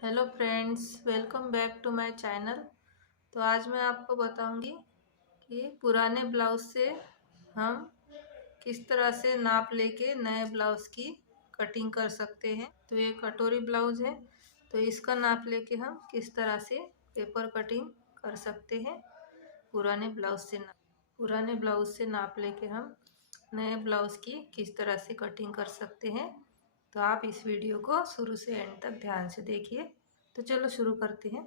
Hello friends, welcome back to my channel. तो आज मैं आपको बताऊंगी कि पुराने ब्लाउज से हम किस तरह से नाप लेके नए ब्लाउज की कटिंग कर सकते हैं। तो ये कटोरी ब्लाउज है, तो इसका नाप लेके हम किस तरह से पेपर कटिंग कर सकते हैं पुराने ब्लाउज से नाप लेके हम नए ब्लाउज की किस तरह से कटिंग कर सकते हैं। तो आप इस वीडियो को शुरू से एंड तक ध्यान से देखिए। तो चलो शुरू करते हैं।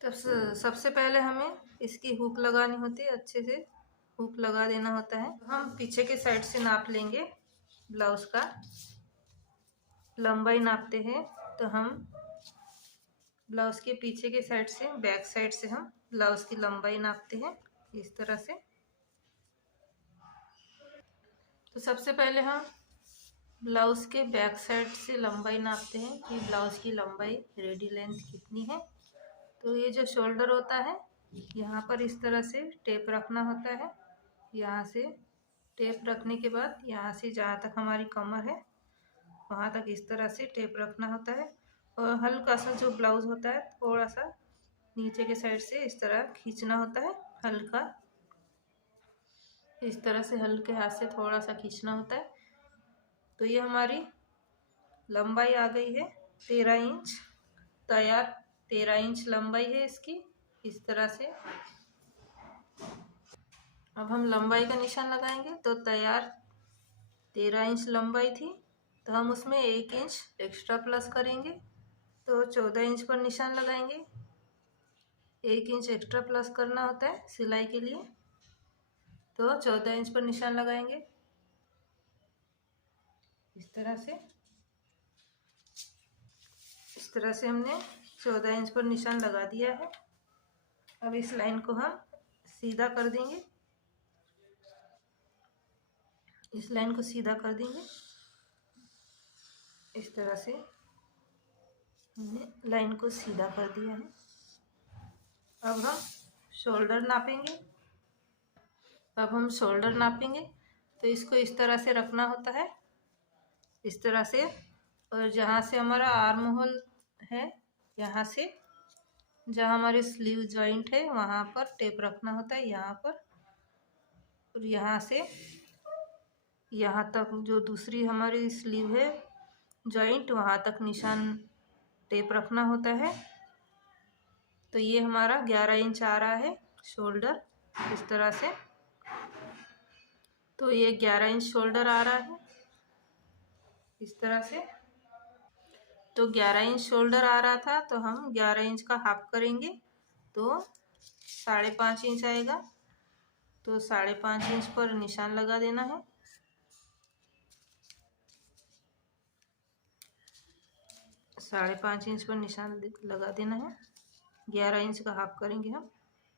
तब सबसे पहले हमें इसकी हुक लगानी होती है, अच्छे से हुक लगा देना होता है। हम पीछे के साइड से नाप लेंगे, ब्लाउज का लंबाई नापते हैं। तो हम ब्लाउज के पीछे के साइड से, बैक साइड से हम ब्लाउज की लंबाई नापते हैं इस तरह से। तो सबसे पहले हम ब्लाउज के बैक साइड से लंबाई नापते हैं कि ब्लाउज की लंबाई रेडी लेंथ कितनी है। तो ये जो शोल्डर होता है, यहाँ पर इस तरह से टेप रखना होता है। यहाँ से टेप रखने के बाद यहाँ से जहाँ तक हमारी कमर है वहाँ तक इस तरह से टेप रखना होता है। और हल्का सा जो ब्लाउज होता है थोड़ा सा नीचे के साइड से इस तरह खींचना होता है, हल्का इस तरह से हल्के हाथ से थोड़ा सा खींचना होता है। तो ये हमारी लंबाई आ गई है 13 इंच तैयार। 13 इंच लंबाई है इसकी इस तरह से। अब हम लंबाई का निशान लगाएंगे। तो तैयार 13 इंच लंबाई थी, तो हम उसमें 1 इंच एक्स्ट्रा प्लस करेंगे, तो 14 इंच पर निशान लगाएंगे। 1 इंच एक्स्ट्रा प्लस करना होता है सिलाई के लिए, तो 14 इंच पर निशान लगाएंगे इस तरह से। इस तरह से हमने 14 इंच पर निशान लगा दिया है। अब इस लाइन को हम सीधा कर देंगे, इस लाइन को सीधा कर देंगे इस तरह से। हमने लाइन को सीधा कर दिया है। अब हम शोल्डर नापेंगे। तो इसको इस तरह से रखना होता है, इस तरह से। और जहाँ से हमारा आर्म होल है, यहाँ से जहाँ हमारी स्लीव जॉइंट है वहाँ पर टेप रखना होता है, यहाँ पर। और यहाँ से यहाँ तक जो दूसरी हमारी स्लीव है जॉइंट, वहाँ तक निशान टेप रखना होता है। तो ये हमारा 11 इंच आ रहा है शोल्डर इस तरह से। तो ये 11 इंच शोल्डर आ रहा है इस तरह से। तो 11 इंच शोल्डर आ रहा था, तो हम 11 इंच का हाफ करेंगे तो 5.5 इंच आएगा। तो 5.5 इंच पर निशान लगा देना है। 5.5 इंच पर निशान लगा देना है। 11 इंच का हाफ करेंगे हम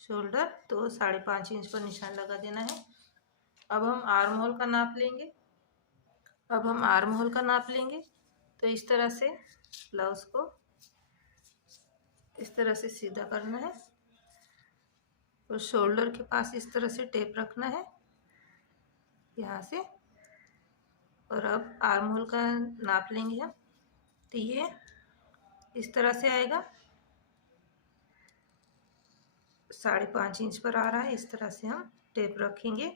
शोल्डर, तो 5.5 इंच पर निशान लगा देना है। अब हम आर्म होल का नाप लेंगे। तो इस तरह से ब्लाउज को इस तरह से सीधा करना है और शोल्डर के पास इस तरह से टेप रखना है यहाँ से। और अब आर्म होल का नाप लेंगे हम। तो ये इस तरह से आएगा, 5.5 इंच पर आ रहा है। इस तरह से हम टेप रखेंगे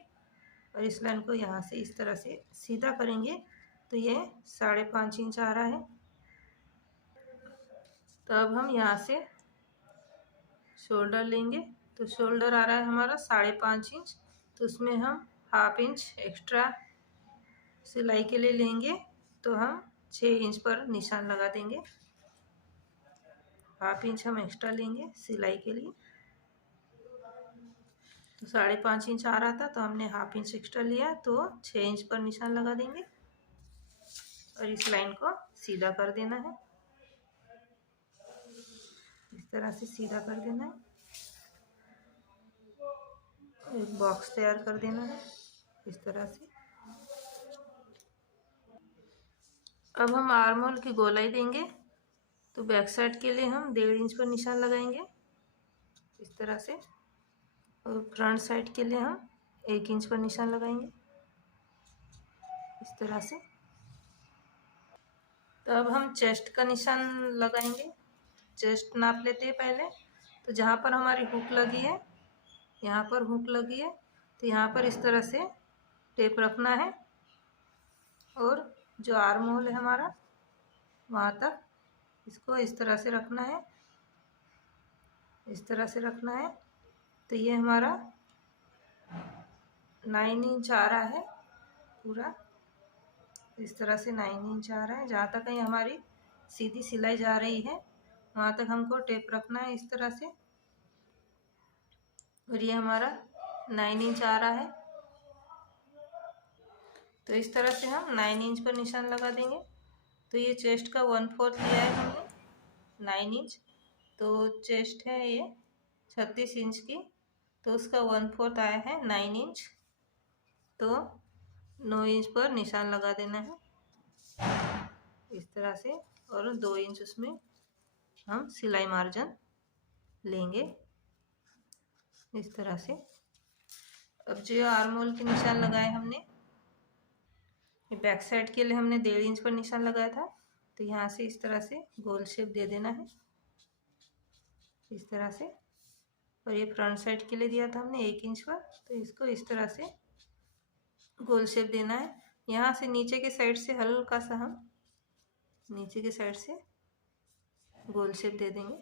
और इस लाइन को यहाँ से इस तरह से सीधा करेंगे, तो ये 5.5 इंच आ रहा है। तो अब हम यहाँ से शोल्डर लेंगे। तो शोल्डर आ रहा है हमारा 5.5 इंच, तो उसमें हम हाफ इंच एक्स्ट्रा सिलाई के लिए लेंगे। तो हम 6 इंच पर निशान लगा देंगे। हाफ इंच हम एक्स्ट्रा लेंगे सिलाई के लिए। तो 5.5 इंच आ रहा था, तो हमने हाफ इंच एक्स्ट्रा लिया, तो 6 इंच पर निशान लगा देंगे और इस लाइन को सीधा कर देना है। इस तरह से सीधा कर देना है, एक बॉक्स तैयार कर देना है इस तरह से। अब हम आर्म होल की गोलाई देंगे। तो बैक साइड के लिए हम 1.5 इंच पर निशान लगाएंगे इस तरह से। और फ्रंट साइड के लिए हम 1 इंच पर निशान लगाएंगे इस तरह से। तो अब हम चेस्ट का निशान लगाएंगे। चेस्ट नाप लेते हैं पहले। तो जहाँ पर हमारी हुक लगी है, यहाँ पर हुक लगी है, तो यहाँ पर इस तरह से टेप रखना है और जो आर्म होल है हमारा वहाँ तक इसको इस तरह से रखना है, इस तरह से रखना है। तो ये हमारा 9 इंच आ रहा है पूरा, इस तरह से 9 इंच आ रहा है। जहाँ तक कहीं हमारी सीधी सिलाई जा रही है वहाँ तक हमको टेप रखना है इस तरह से। और ये हमारा 9 इंच आ रहा है। तो इस तरह से हम 9 इंच पर निशान लगा देंगे। तो ये चेस्ट का 1/4 लिया है हमने 9 इंच। तो चेस्ट है ये 36 इंच की, तो उसका 1/4 आया है 9 इंच। तो 9 इंच पर निशान लगा देना है इस तरह से, और 2 इंच उसमें हम सिलाई मार्जिन लेंगे इस तरह से। अब जो आर्म होल के निशान लगाए हमने, बैक साइड के लिए हमने 1.5 इंच पर निशान लगाया था। तो यहाँ से इस तरह से गोल शेप दे देना है इस तरह से। और ये फ्रंट साइड के लिए दिया था हमने 1 इंच पर, तो इसको इस तरह से गोल शेप देना है। यहाँ से नीचे के साइड से हल्का सा हम नीचे के साइड से गोल शेप दे देंगे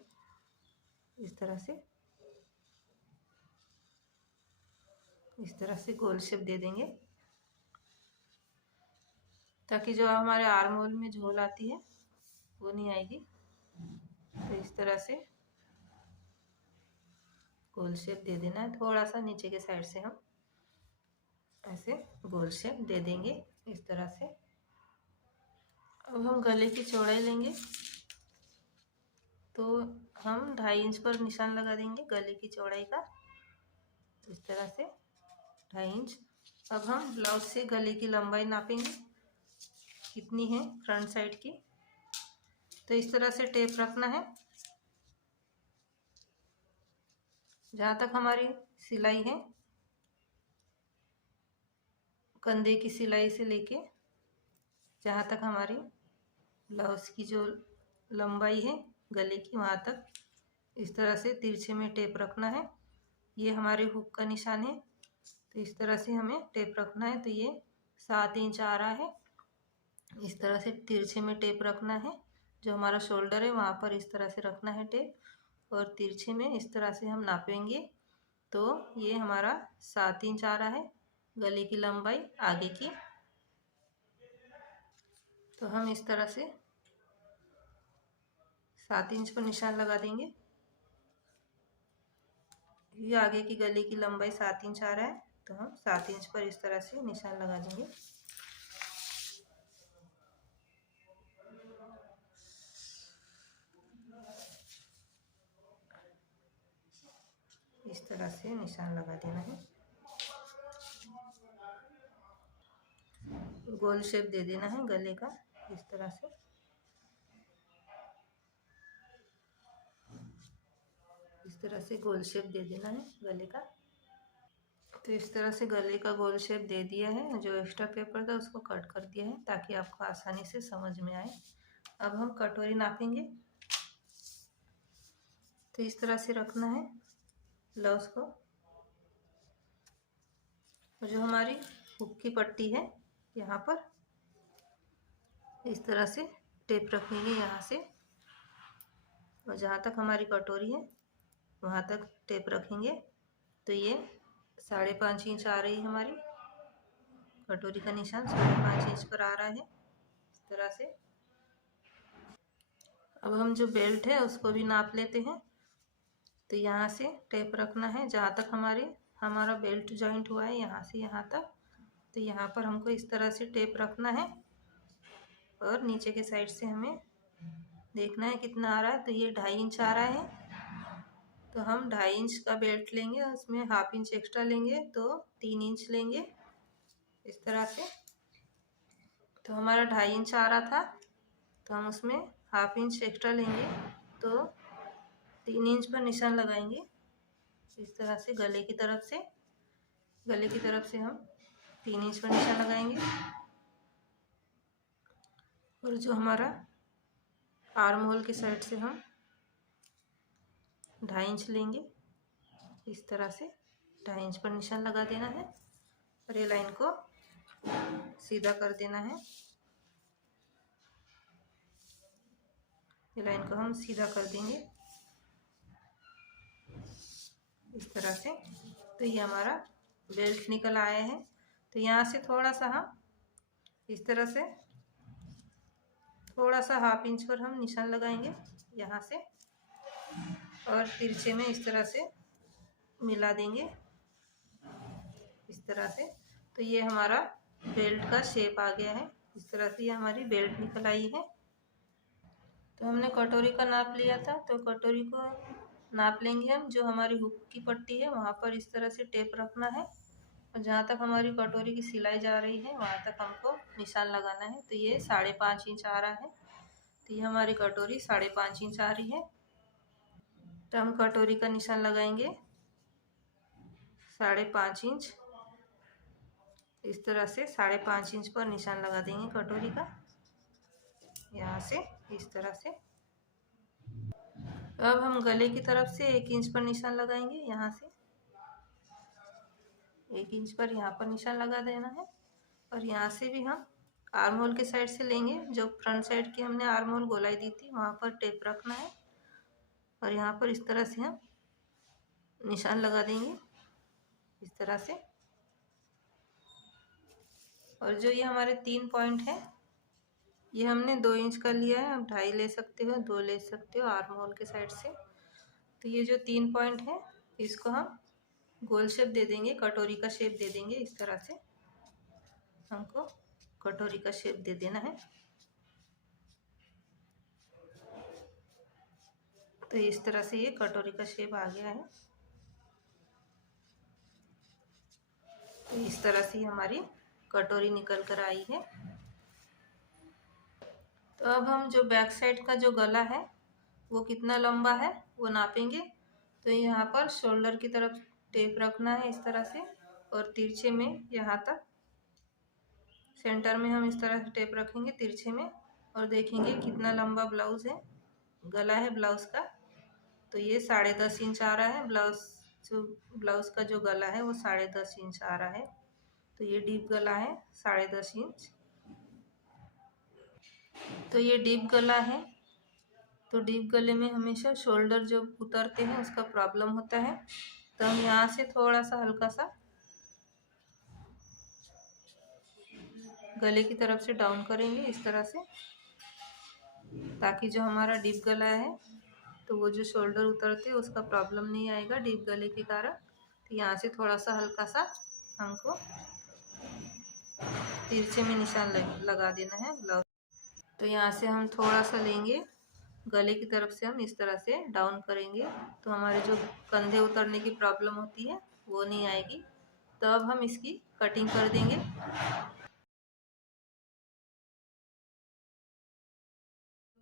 इस तरह से, इस तरह से गोल शेप दे देंगे ताकि जो हमारे आर्म होल में झोल आती है वो नहीं आएगी। तो इस तरह से गोल शेप दे देना है। थोड़ा सा नीचे के साइड से हम ऐसे गोल शेप दे देंगे इस तरह से। अब हम गले की चौड़ाई लेंगे। तो हम 2.5 इंच पर निशान लगा देंगे गले की चौड़ाई का इस तरह से 2.5 इंच। अब हम ब्लाउज से गले की लंबाई नापेंगे कितनी है फ्रंट साइड की। तो इस तरह से टेप रखना है जहाँ तक हमारी सिलाई है, कंधे की सिलाई से लेके जहाँ तक हमारी ब्लाउज की जो लंबाई है गले की वहाँ तक इस तरह से तिरछे में टेप रखना है। ये हमारे हुक का निशान है, तो इस तरह से हमें टेप रखना है। तो ये 7 इंच आ रहा है। इस तरह से तिरछे में टेप रखना है। जो हमारा शोल्डर है वहाँ पर इस तरह से रखना है टेप, और तिरछे में इस तरह से हम नापेंगे। तो ये हमारा 7 इंच आ रहा है गले की लंबाई आगे की। तो हम इस तरह से 7 इंच पर निशान लगा देंगे। ये आगे की गले की लंबाई 7 इंच आ रहा है, तो हम 7 इंच पर इस तरह से निशान लगा देंगे। इस तरह से निशान लगा देना है, गोल शेप दे देना है गले का इस तरह से। इस तरह से गोल शेप दे देना है गले का। तो इस तरह से गले का गोल शेप दे दिया है। जो एक्स्ट्रा पेपर था उसको कट कर दिया है ताकि आपको आसानी से समझ में आए। अब हम कटोरी नापेंगे। तो इस तरह से रखना है ब्लाउज को। और जो हमारी हुक की पट्टी है यहाँ पर इस तरह से टेप रखेंगे यहाँ से, और जहाँ तक हमारी कटोरी है वहाँ तक टेप रखेंगे। तो ये 5.5 इंच आ रही है हमारी कटोरी का निशान, 5.5 इंच पर आ रहा है इस तरह से। अब हम जो बेल्ट है उसको भी नाप लेते हैं। तो यहाँ से टेप रखना है जहाँ तक हमारा बेल्ट जॉइंट हुआ है यहाँ से यहाँ तक। तो यहाँ पर हमको इस तरह से टेप रखना है, और नीचे के साइड से हमें देखना है कितना आ रहा है। तो ये 2.5 इंच आ रहा है। तो हम 2.5 इंच का बेल्ट लेंगे और उसमें 1/2 इंच एक्स्ट्रा लेंगे, तो 3 इंच लेंगे इस तरह से। तो हमारा 2.5 इंच आ रहा था, तो हम उसमें 1/2 इंच एक्स्ट्रा लेंगे, तो 3 इंच पर निशान लगाएंगे इस तरह से। गले की तरफ से हम 3 इंच पर निशान लगाएंगे। और जो हमारा आर्म होल की साइड से हम 2.5 इंच लेंगे। इस तरह से 2.5 इंच पर निशान लगा देना है और ये लाइन को सीधा कर देना है। ये लाइन को हम सीधा कर देंगे इस तरह से। तो ये हमारा बेल्ट निकल आया है। तो यहाँ से थोड़ा सा हम इस तरह से थोड़ा सा 1/2 इंच पर हम निशान लगाएंगे यहाँ से और तिरछे में इस तरह से मिला देंगे इस तरह से। तो ये हमारा बेल्ट का शेप आ गया है। इस तरह से ये हमारी बेल्ट निकल आई है। तो हमने कटोरी का नाप लिया था, तो कटोरी को नाप लेंगे हम। जो हमारी हुक की पट्टी है वहाँ पर इस तरह से टेप रखना है और जहाँ तक हमारी कटोरी की सिलाई जा रही है वहाँ तक हमको निशान लगाना है। तो ये 5.5 इंच आ रहा है। तो ये हमारी कटोरी 5.5 इंच आ रही है। तो हम कटोरी का निशान लगाएंगे 5.5 इंच। इस तरह से 5.5 इंच पर निशान लगा देंगे कटोरी का, यहाँ से इस तरह से। अब हम गले की तरफ से 1 इंच पर निशान लगाएंगे, यहाँ से 1 इंच पर यहाँ पर निशान लगा देना है। और यहाँ से भी हम आर्म होल के साइड से लेंगे, जो फ्रंट साइड की हमने आर्म होल गोलाई दी थी वहाँ पर टेप रखना है और यहाँ पर इस तरह से हम निशान लगा देंगे इस तरह से। और जो ये हमारे 3 पॉइंट है ये हमने 2 इंच का लिया है, आप 2.5 ले सकते हो, 2 ले सकते हो आर्म होल के साइड से। तो ये जो 3 पॉइंट है इसको हम गोल शेप दे देंगे, कटोरी का शेप दे देंगे। इस तरह से हमको कटोरी का शेप दे देना है। तो इस तरह से ये कटोरी का शेप आ गया है। तो इस तरह से हमारी कटोरी निकल कर आई है। तो अब हम जो बैक साइड का जो गला है वो कितना लंबा है वो नापेंगे। तो यहाँ पर शोल्डर की तरफ टेप रखना है इस तरह से और तिरछे में यहाँ तक सेंटर में हम इस तरह से टेप रखेंगे तिरछे में और देखेंगे कितना लंबा ब्लाउज है, गला है ब्लाउज का। तो ये 10.5 इंच आ रहा है ब्लाउज का जो गला है वो 10.5 इंच आ रहा है। तो ये डीप गला है 10.5 इंच। तो ये डीप गला है। तो डीप गले में हमेशा शोल्डर जो उतरते हैं उसका प्रॉब्लम होता है। तो हम यहाँ से थोड़ा सा हल्का सा गले की तरफ से डाउन करेंगे इस तरह से, ताकि जो हमारा डीप गला है तो वो जो शोल्डर उतरते हैं उसका प्रॉब्लम नहीं आएगा डीप गले के कारण। तो यहाँ से थोड़ा सा हल्का सा हमको तिरछे में निशान लगा देना है ब्लाउज। तो यहाँ से हम थोड़ा सा लेंगे, गले की तरफ से हम इस तरह से डाउन करेंगे तो हमारे जो कंधे उतरने की प्रॉब्लम होती है वो नहीं आएगी। तो अब हम इसकी कटिंग कर देंगे।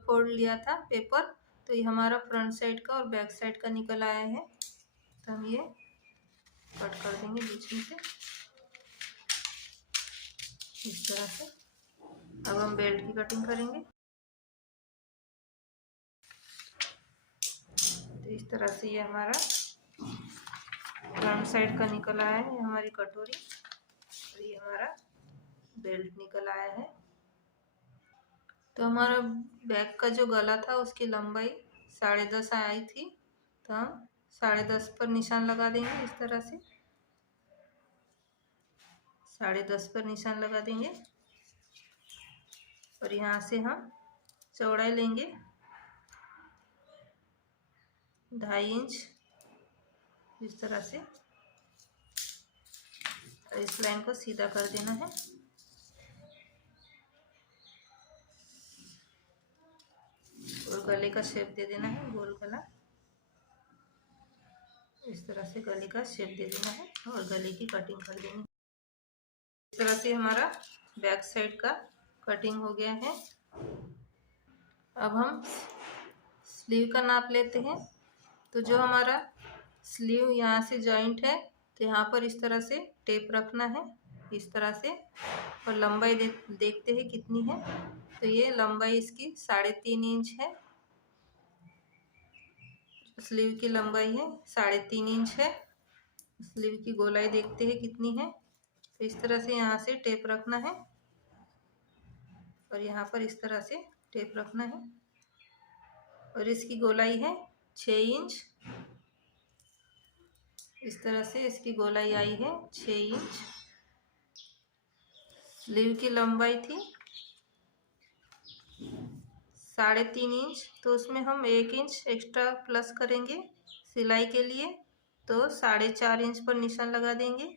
फोल्ड लिया था पेपर, तो ये हमारा फ्रंट साइड का और बैक साइड का निकल आया है। तो हम ये कट कर देंगे बीच में से इस तरह से। अब हम बेल्ट की कटिंग करेंगे। तो इस तरह से ये हमारा फ्रंट साइड का निकल आया है, ये हमारी कटोरी और ये हमारा बेल्ट निकल आया है। तो हमारा बैक का जो गला था उसकी लंबाई 10.5 आई थी। तो हम 10.5 पर निशान लगा देंगे इस तरह से, 10.5 पर निशान लगा देंगे। और यहाँ से हम चौड़ाई लेंगे 2.5 इंच इस तरह से और इस लाइन को सीधा कर देना है। और गले का शेप दे देना है गोल गला, इस तरह से गले का शेप दे देना है और गले की कटिंग कर देनी। इस तरह से हमारा बैक साइड का कटिंग हो गया है। अब हम स्लीव का नाप लेते हैं। तो जो हमारा स्लीव यहाँ से जॉइंट है तो यहाँ पर इस तरह से टेप रखना है इस तरह से और लंबाई देखते हैं कितनी है। तो ये लंबाई इसकी 3.5 इंच है स्लीव की लंबाई है 3.5 इंच है। स्लीव की गोलाई देखते हैं कितनी है। तो इस तरह से यहाँ से टेप रखना है और यहाँ पर इस तरह से टेप रखना है। और इसकी गोलाई है 6 इंच। इस तरह से इसकी गोलाई आई है 6 इंच। स्लीव की लंबाई थी 3.5 इंच, तो उसमें हम 1 इंच एक्स्ट्रा प्लस करेंगे सिलाई के लिए, तो 4.5 इंच पर निशान लगा देंगे।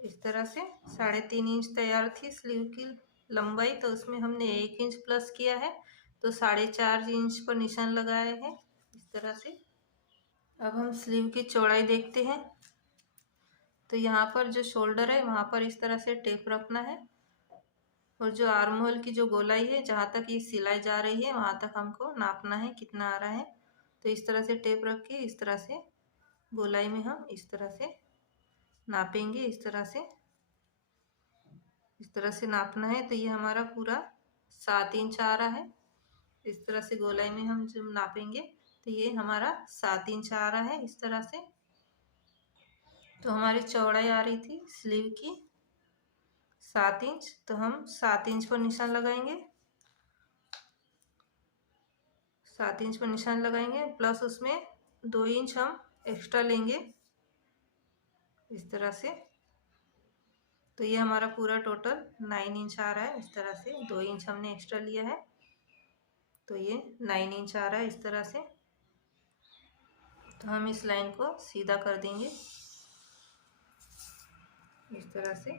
इस तरह से 3.5 इंच तैयार थी स्लीव की लंबाई, तो उसमें हमने 1 इंच प्लस किया है, तो 4.5 इंच पर निशान लगाया है इस तरह से। अब हम स्लीव की चौड़ाई देखते हैं। तो यहाँ पर जो शोल्डर है वहाँ पर इस तरह से टेप रखना है और जो आर्म होल की जो गोलाई है जहाँ तक ये सिलाई जा रही है वहाँ तक हमको नापना है कितना आ रहा है। तो इस तरह से टेप रख के इस तरह से गोलाई में हम इस तरह से नापेंगे। इस तरह से नापना है। तो ये हमारा पूरा 7 इंच आ रहा है। इस तरह से गोलाई में हम जब नापेंगे तो ये हमारा 7 इंच आ रहा है इस तरह से। तो हमारी चौड़ाई आ रही थी स्लीव की 7 इंच, तो हम 7 इंच पर निशान लगाएंगे। 7 इंच पर निशान लगाएंगे प्लस उसमें 2 इंच हम एक्स्ट्रा लेंगे इस तरह से। तो ये हमारा पूरा टोटल 9 इंच आ रहा है इस तरह से। 2 इंच हमने एक्स्ट्रा लिया है तो ये 9 इंच आ रहा है इस तरह से। तो हम इस लाइन को सीधा कर देंगे इस तरह से।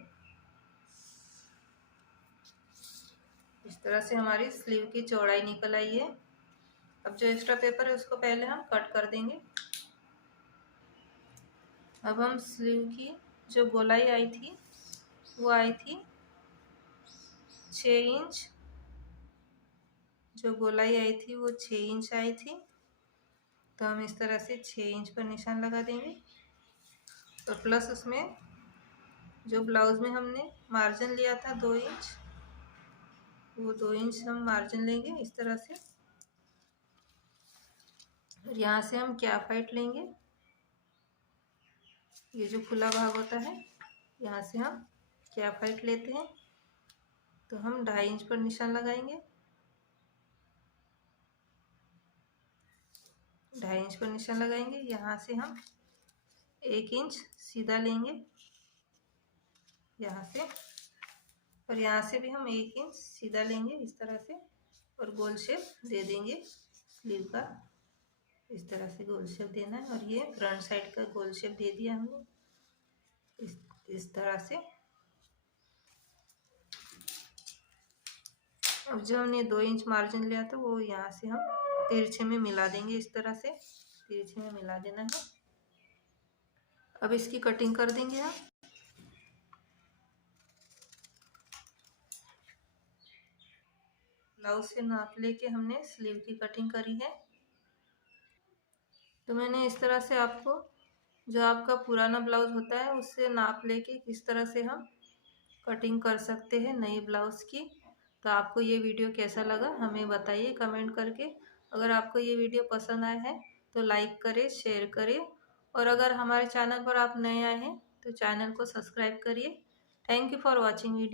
इस तरह से हमारी स्लीव की चौड़ाई निकल आई है। अब जो एक्स्ट्रा पेपर है उसको पहले हम कट कर देंगे। अब हम स्लीव की जो गोलाई आई थी वो आई थी 6 इंच। जो गोलाई आई थी वो 6 इंच आई थी। तो हम इस तरह से 6 इंच पर निशान लगा देंगे और प्लस उसमें जो ब्लाउज में हमने मार्जिन लिया था 2 इंच, वो 2 इंच हम मार्जिन लेंगे इस तरह से। और यहाँ से हम कैप हाइट लेंगे। ये जो खुला भाग होता है यहाँ से हम कैप हाइट लेते हैं। तो हम 2.5 इंच पर निशान लगाएंगे। 2.5 इंच पर निशान लगाएंगे। यहाँ से हम 1 इंच सीधा लेंगे यहाँ से, और यहाँ से भी हम 1 इंच सीधा लेंगे इस तरह से और गोल शेप दे देंगे स्लीव का। इस तरह से गोल शेप देना है और ये फ्रंट साइड का गोल शेप दे दिया हमने इस तरह से। अब जो हमने 2 इंच मार्जिन लिया था वो यहाँ से हम तिरछे में मिला देंगे इस तरह से। तिरछे में मिला देना है। अब इसकी कटिंग कर देंगे हम। ब्लाउज से नाप लेके हमने स्लीव की कटिंग करी है। तो मैंने इस तरह से आपको जो आपका पुराना ब्लाउज होता है उससे नाप लेके किस तरह से हम कटिंग कर सकते हैं नई ब्लाउज की। तो आपको ये वीडियो कैसा लगा हमें बताइए कमेंट करके। अगर आपको ये वीडियो पसंद आया है तो लाइक करें, शेयर करें, और अगर हमारे चैनल पर आप नए आए हैं तो चैनल को सब्सक्राइब करिए। Thank you for watching video.